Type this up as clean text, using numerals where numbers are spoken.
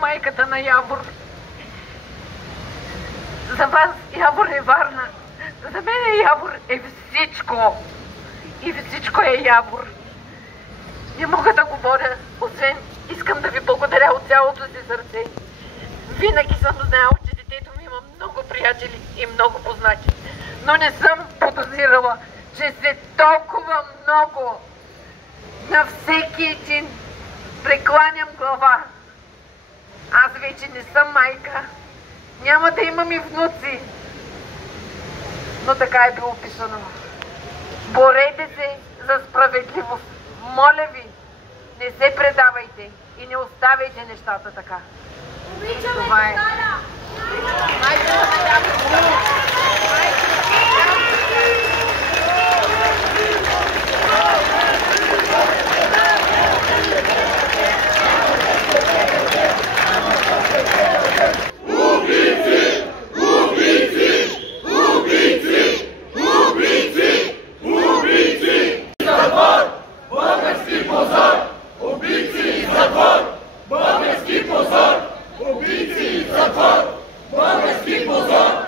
Майката на Явор. За вас Явор е Варна. За мен Явор е всичко. И всичко е Явор. Не мога да говоря, освен искам да ви благодаря от цялото си сърце. Винаги съм знаела, че детето ми има много приятели и много познати. Но не съм подозирала, че се толкова много на всеки един прекланям глава. Аз вече не съм майка. Няма да имам и внуци. Но така е било писано. Борете се за справедливост. Моля ви, не се предавайте и не оставяйте нещата така. Това е. Curza